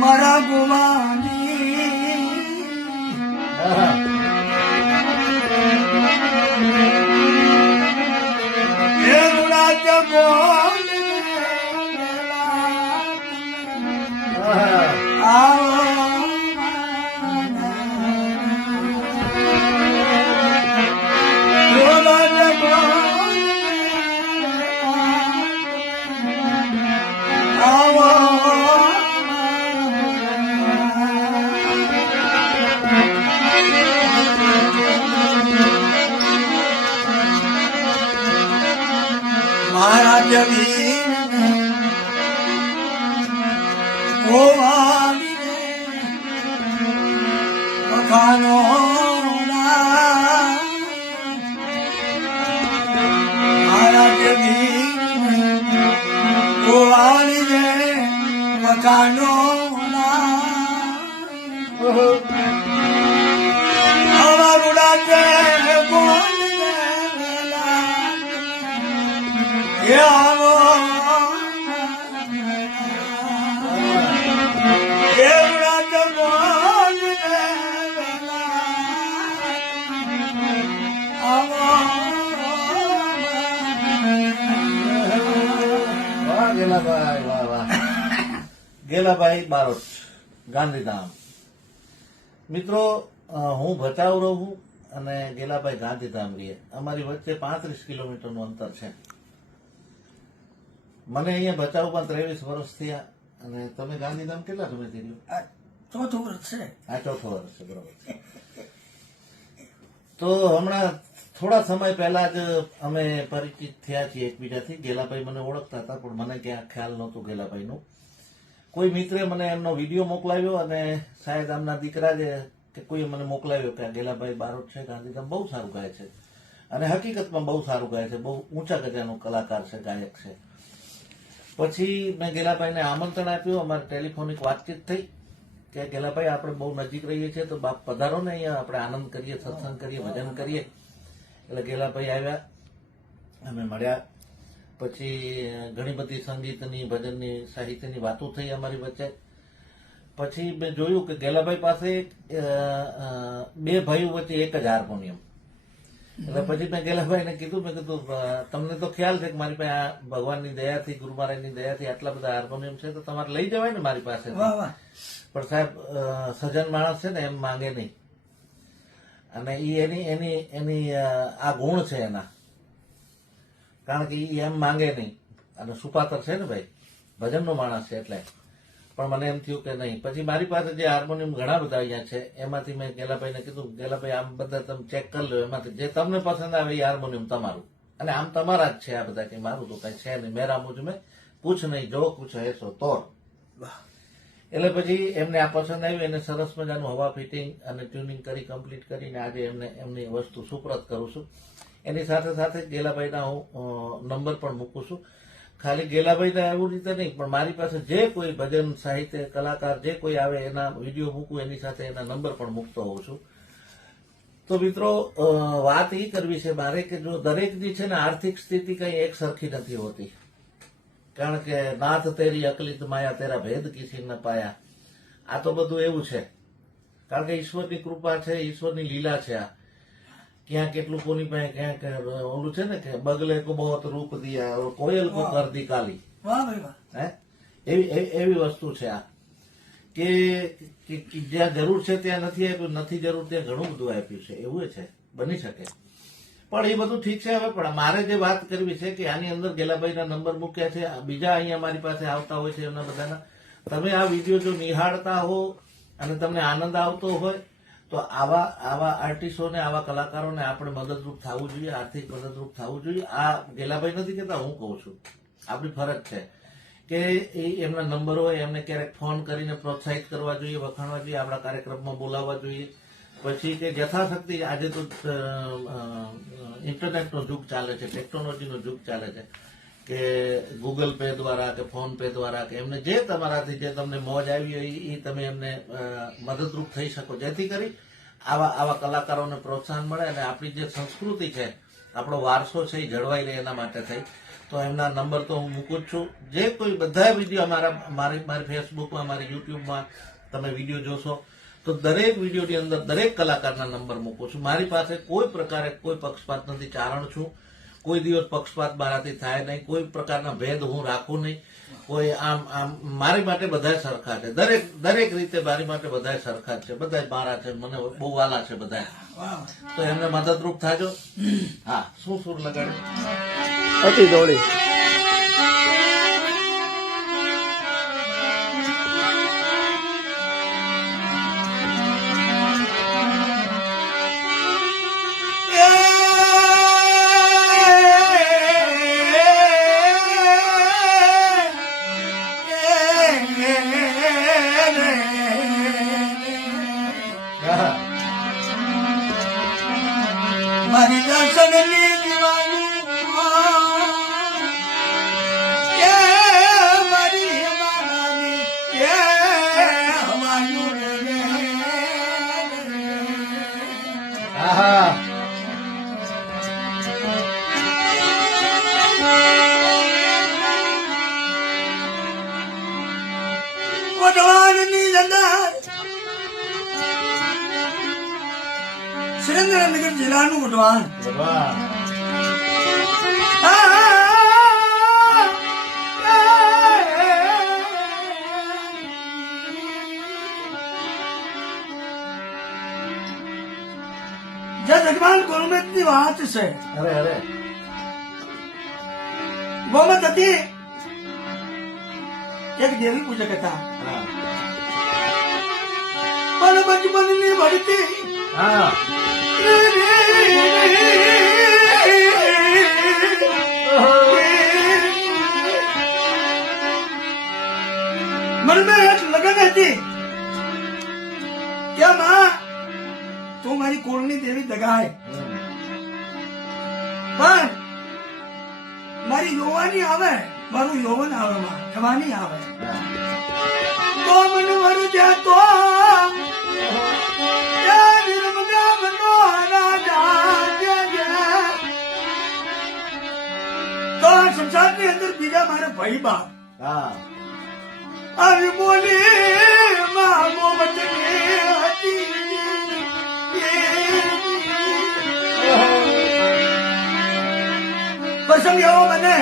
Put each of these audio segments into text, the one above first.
મારા ગોવાની મહારાજ ગોવાની મખાનો મહારાજ ગોવાની મખાનો અમારુડા છે ગેલાભાઈ બારોટ, ગાંધીધામ. મિત્રો, હું ભચાઉ રહું અને ગેલાભાઈ ગાંધીધામ રહીએ. અમારી વચ્ચે 35 કિલોમીટરનું અંતર છે. મને અહીંયા ભચાઉમાં 23 વર્ષ થયા અને તમે ગાંધીધામ કેટલા સમયથી રહ્યો? ચોથું વર્ષ છે. આ ચોથું વર્ષ છે, બરોબર. તો હમણાં થોડા સમય પહેલા જ અમે પરિચિત થયા છીએ એકબીજાથી. ગેલાભાઈ મને ઓળખતા હતા પણ મને ક્યાં ખ્યાલ નહોતું ગેલાભાઈનું. કોઈ મિત્રે મને એમનો વિડીયો મોકલાવ્યો અને શાયદ આમના દીકરા જે કે કોઈએ મને મોકલાવ્યો કે આ ગેલાભાઈ બારોટ છે ગાંધીધામ, બહુ સારું ગાય છે અને હકીકતમાં બહુ સારું ગાય છે, બહુ ઊંચા ગજાનું કલાકાર છે, ગાયક છે. પછી મેં ગેલાભાઈને આમંત્રણ આપ્યું, અમારી ટેલિફોનિક વાતચીત થઈ કે ગેલાભાઈ આપણે બહુ નજીક રહીએ છીએ તો બાપ પધારો ને અહીંયા, આપણે આનંદ કરીએ, સત્સંગ કરીએ, ભજન કરીએ. એટલે ગેલાભાઈ આવ્યા, અમે મળ્યા. પછી ઘણી બધી સંગીતની, ભજનની, સાહિત્યની વાતો થઈ અમારી વચ્ચે. પછી મેં જોયું કે ગેલાભાઈ પાસે બે ભાઈઓ વચ્ચે એક જ હાર્મોનિયમ. એટલે પછી મેં ગેલાભાઈને કીધું, મેં કીધું તમને તો ખ્યાલ છે કે મારી પાસે આ ભગવાનની દયાથી, ગુરુ મહારાજની દયાથી આટલા બધા હાર્મોનિયમ છે, તો તમારે લઈ જવાય ને મારી પાસે. વાહ વાહ. પણ સાહેબ સજ્જન માણસ છે ને એમ માંગે નહીં, અને એની એની એની આ ગુણ છે એના, કારણ કે એ એમ માંગે નહીં, અને સુપાતર છે ને ભાઈ, ભજનનો માણસ છે એટલે. પણ મને એમ થયું કે નહીં. પછી મારી પાસે જે હાર્મોનિયમ ઘણા બધા અહીંયા છે, એમાંથી મેં ગેલાભાઈને કીધું, ગેલાભાઈ આમ બધા તમે ચેક કરી લો, એમાંથી જે તમને પસંદ આવે એ હાર્મોનિયમ તમારું, અને આમ તમારા જ છે આ બધા, કે મારું તો કઈ છે નહીં, મેરા મુझ में कुछ नहीं, जो कुछ है सो तोड़. એટલે પછી એમને આ પસંદ આવ્યું, એને સરસ મજાનું હવા ફિટિંગ અને ટ્યુનિંગ કરી કમ્પ્લીટ કરીને આજે એમને એમની વસ્તુ સુપ્રત કરું છું. એની સાથે સાથે ગેલાભાઈના હું નંબર પણ મૂકું છું. ખાલી ગેલાભાઈના એવું રીતે નહીં, પણ મારી પાસે જે કોઈ ભજન સાહિત્ય કલાકાર જે કોઈ આવે એના વિડીયો મૂકું, એની સાથે એના નંબર પણ મૂકતો હોઉં છું. તો મિત્રો વાત એ કરવી છે મારે કે જો દરેકની છે ને આર્થિક સ્થિતિ કઈ એક સરખી નથી હોતી, કારણ કે નાથ તેરી અકલિત માયા તેરા ભેદ કિસી ન પાયા. આ તો બધું એવું છે, કારણ કે ઈશ્વરની કૃપા છે, ઈશ્વરની લીલા છે. આ ક્યાં કેટલું કોની પાસે ક્યાંક ઓલું છે ને કે બગલે કો બહોત રૂપ દિયા, કોયલ કો કર દી કાલી. વાહ ભાઈ વાહ. હે એવી વસ્તુ છે આ, કે જ્યાં જરૂર છે ત્યાં નથી આપ્યું, નથી જરૂર ત્યાં ઘણું બધું આપ્યું છે, એવું છે, બની શકે. પણ એ બધું ઠીક છે. હવે પણ મારે જે વાત કરવી છે કે આની અંદર ગેલાભાઈના નંબર મૂક્યા છે, બીજા અહીંયા મારી પાસે આવતા હોય છે એમના બધાના. તમે આ વિડીયો જો નિહાળતા હો અને તમને આનંદ આવતો હોય તો આવા આર્ટિસ્ટોને, આવા કલાકારોને આપણે મદદરૂપ થવું જોઈએ, આર્થિક મદદરૂપ થવું જોઈએ. આ ગેલાભાઈ નથી કહેતા, હું કહું છું, આપણી ફરજ છે કે એમના નંબર હોય એમને ક્યારેક ફોન કરીને પ્રોત્સાહિત કરવા જોઈએ, વખાણવા જોઈએ, આપણા કાર્યક્રમમાં બોલાવવા જોઈએ. પછી કે યથાશક્તિ, આજે તો ઇન્ટરનેટનો યુગ ચાલે છે, ટેકનોલોજીનો યુગ ચાલે છે, કે ગૂગલ પે દ્વારા કે ફોન પે દ્વારા કે એમને જે તમારાથી જે તમને મોજ આવી હોય એ તમે એમને મદદરૂપ થઈ શકો, જેથી કરી આવા કલાકારોને પ્રોત્સાહન મળે અને આપણી જે સંસ્કૃતિ છે, આપણો વારસો છે એ જળવાઈ રહે, એના માટે થઈ. તો એમના નંબર તો હું મૂકું જ છું. જે કોઈ બધા વિડીયો મારી ફેસબુકમાં, મારી યુટ્યુબમાં તમે વિડીયો જોશો તો દરેક વિડીયોની અંદર દરેક કલાકારના નંબર મૂકું છું. મારી પાસે કોઈ પ્રકારે કોઈ પક્ષપાત નથી, ચારણ છું, કોઈ દિવસ પક્ષપાત મારાથી થાય નહીં, કોઈ પ્રકારના ભેદ હું રાખું નહીં. કોઈ આમ મારી માટે બધા સરખા છે, દરેક રીતે મારી માટે બધા સરખા છે, બધા મારા છે, મને બહુ વાલા છે બધા. તો એમને મદદરૂપ થાજો. હા, શું સુર લગાડ્યું? અતિ દોડી. મારી દર્શનની દીવાની મારી માનાની હમાયું રે. આહા, વઢવાણની અંદર સુરેન્દ્રનગર જિલ્લાનું વઢવાણ. ભગવાન જ્યાં જગવાન ગોમતની વાત છે. અરે અરે, ગોમત હતી એક દેવી પૂજક હતા, હા પણ બચપનની ભરતી હા, મનમાં એક લગન હતી કે માં તું મારી કુળની દેવી દગાય, પણ મારી યોવાની આવે, મારું યૌવન આવે, માં જવાની આવે તો મને વર જાતો તો સંસારની અંદર બીજા મારા ભાઈ બાપ હા, આવી બોલી જગમાં ગોમતની હતી. પ્રસંગ એવો બને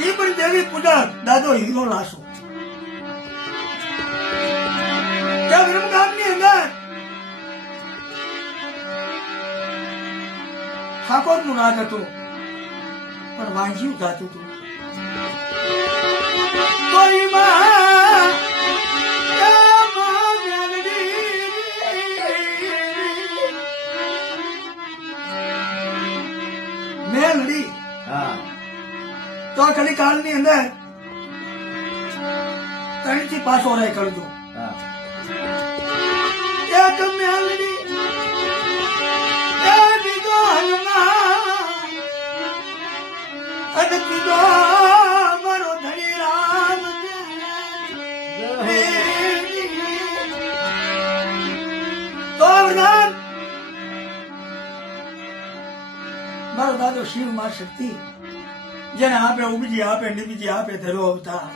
એ પણ દેવી પૂજક દાદો હીરો લાસો ત્યાં વિરમગામની અંદર ઠાકોરનું રાજ હતું પણ વાંજ્યું ગાતું હતું. મેલડી હા તો કલી કાળ ની અંદર 3 થી 5 ઓરાય કરજો. હા એક મેલડી એ દીધો હનુમાન અને કીધો મારો ધણી રામ તો વરદાન મારો દાદો શિવ માં શક્તિ જેને આપે ઉબજી આપે નિબજી આપે ધરો અવતાર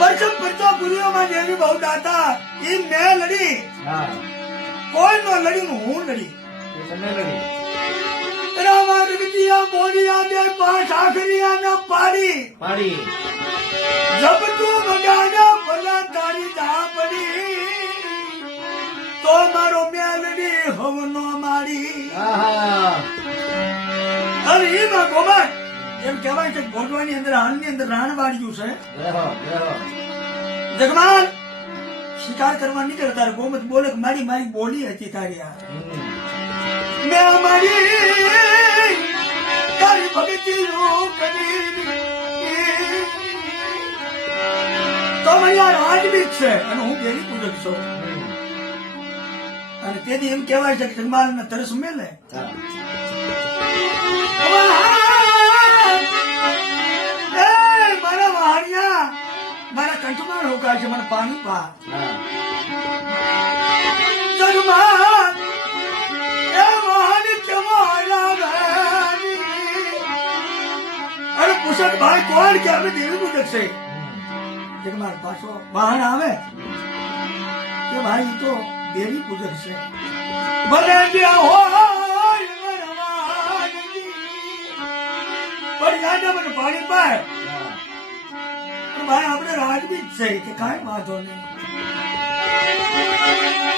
પરચમ પરચો પુરીઓમાં જેવી બહુ દાતા ઈ મેં લડી હા કોઈ નો લડી હું લડી એ તમે લડી રામા રગતિયા બોલિયા બે પાઠ આખરિયા ના પાડી પાડી જબ તું બગાડા ભલા તારી જા પડી તો મારો મેલડી હવનો મારી. આહા હવે એમાં ગોબર એમ કહેવાય છે ગોઠવાની અંદર હાલની અંદર રાણ વાળ્યું છે. રહો રહો જગમાન શિકાર કરવા નીકળતા ગોમત બોલે કે મારી મારી બોલી હતી તારી આ મેં મારી તારી ભગતી તો અહીંયા રાજબીજ છે અને હું દેવી પૂજક છું અને તેથી એમ કહેવાય છે કે જગમાલ ને તરસ મેલે હા મારા વાણિયા મારા કંઠમાં રોકાય છે મને પાણી પા હા જગમાન એ મહાન ચમારાની અરે પુષત ભાઈ કોણ કે અમે દેવી પૂજક છે. જગમાન પાછો વાહન આવે કે ભાઈ તો દેવી પૂજક છે ભલે જ્યાં હોય વરવાનજી પણ યાદ મને પાણી પાય ભાઈ આપણે રાજબીજ છે કે કાંઈ વાંધો નહીં.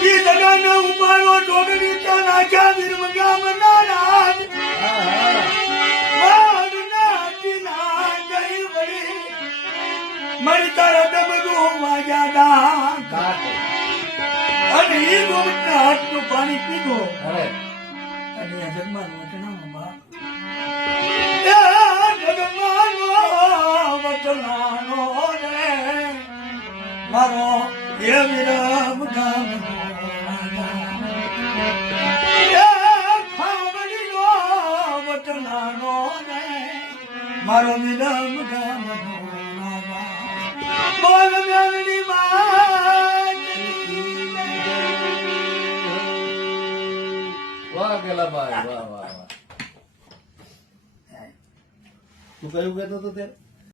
ઈ જગાને ઉપાડો ડોગરી ત્યાં નાખ્યા વિરમગામ ના રાજ મારી તારા ડબરું વાગ્યા કાટ અને એ ગોમતના હાથનું પાણી પીધું અરે અને આ જગમાન વચનામાં જગમાનો વચનાનો રે મારો એ વિરમ ગામનો ખાવડીનો વચનાનો રે મારો વિરમ ગામનો બોલ મેલડી વાહ ગેલા ભાઈ વાહ વાહ વાહ તું કયું કહેતો હતો ત્યારે